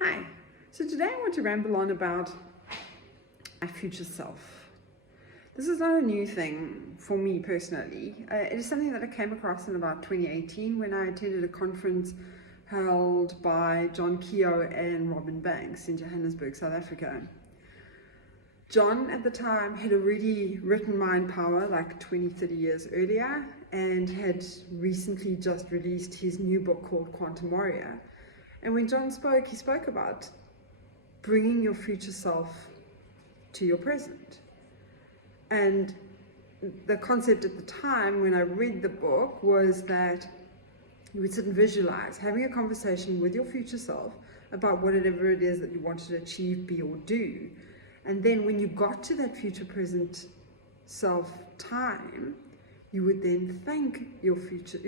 Hi, so today I want to ramble on about my future self. This is not a new thing for me personally. It is something that I came across in about 2018 when I attended a conference held by John Keogh and Robin Banks in Johannesburg, South Africa. John at the time had already written Mind Power like 20-30 years earlier and had recently just released his new book called Quantum Warrior. And when John spoke, he spoke about bringing your future self to your present. And the concept at the time when I read the book was that you would sit and visualize having a conversation with your future self about whatever it is that you wanted to achieve, be, or do. And then when you got to that future present self time, you would then thank your future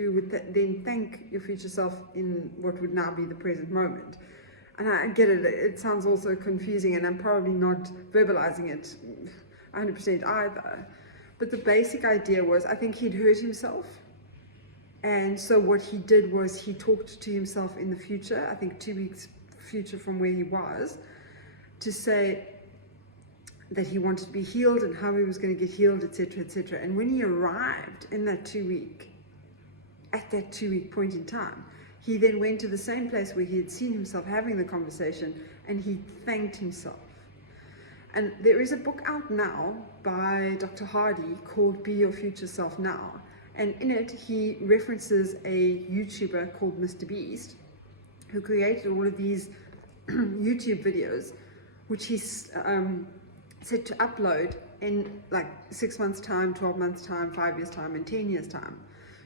self in what would now be the present moment. And I get it, it sounds also confusing, and I'm probably not verbalizing it 100% either. But the basic idea was, I think he'd hurt himself. And so what he did was he talked to himself in the future, I think 2 weeks future from where he was, to say that he wanted to be healed and how he was going to get healed, etc., etc. And when he arrived in that 2 week, at that 2 week point in time, he then went to the same place where he had seen himself having the conversation, and he thanked himself. And there is a book out now by Dr. Hardy called Be Your Future Self Now. And in it, he references a YouTuber called Mr. Beast, who created all of these YouTube videos, which he's set to upload in like 6 months time, 12 months time, 5 years time, and 10 years time.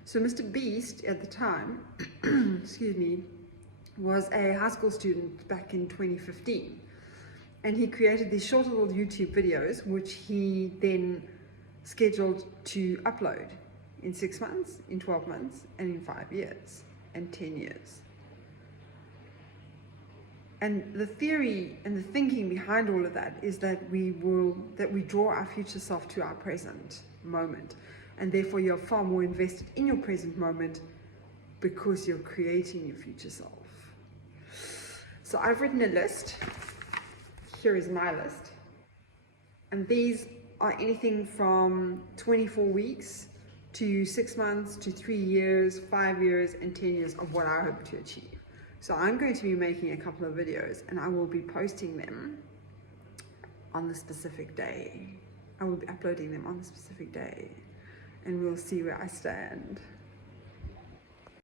So Mr. Beast at the time, excuse me, was a high school student back in 2015. And he created these short little YouTube videos, which he then scheduled to upload in 6 months, in 12 months, and in 5 years, and 10 years. And the theory and the thinking behind all of that is that we draw our future self to our present moment. And therefore you're far more invested in your present moment because you're creating your future self. So I've written a list. Here is my list. And these are anything from 24 weeks to 6 months to 3 years, 5 years, and 10 years of what I hope to achieve. So I'm going to be making a couple of videos, and I will be posting them on the specific day. I will be uploading them on the specific day, and we'll see where I stand.